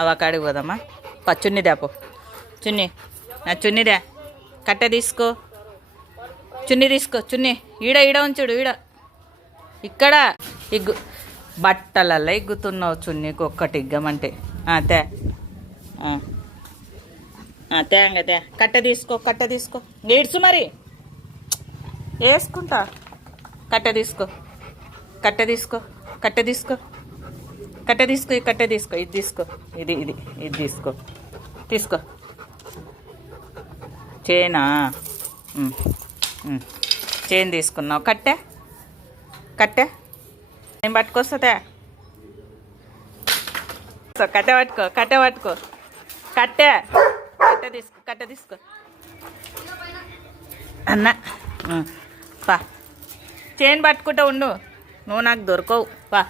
అవకాడికి పోదామా? చున్నీ దాపో, చున్నీ, నా చున్నీ దా, కట్టె తీసుకో, చున్నీ తీసుకో, చున్నీ ఈడ ఉంచుడు, ఇక్కడ ఇగ్గు, బట్టలల్లో ఇగ్గుతున్నావు చున్నీకి ఒక్కటి ఇగ్గమంటే. తే తే కట్టె తీసుకో, ఏడ్చు మరి వేసుకుంటా. కట్టె తీసుకో, ఈ కట్టె తీసుకో, ఇది తీసుకో, ఇది తీసుకో చేనా. చేను తీసుకున్నావు. కట్టె నేను పట్టుకొస్తా. కట్టె పట్టుకో, కట్టె తీసుకో అన్న. పా చేను పట్టుకుంటా ఉండు, నువ్వు నాకు దొరకవు. పా.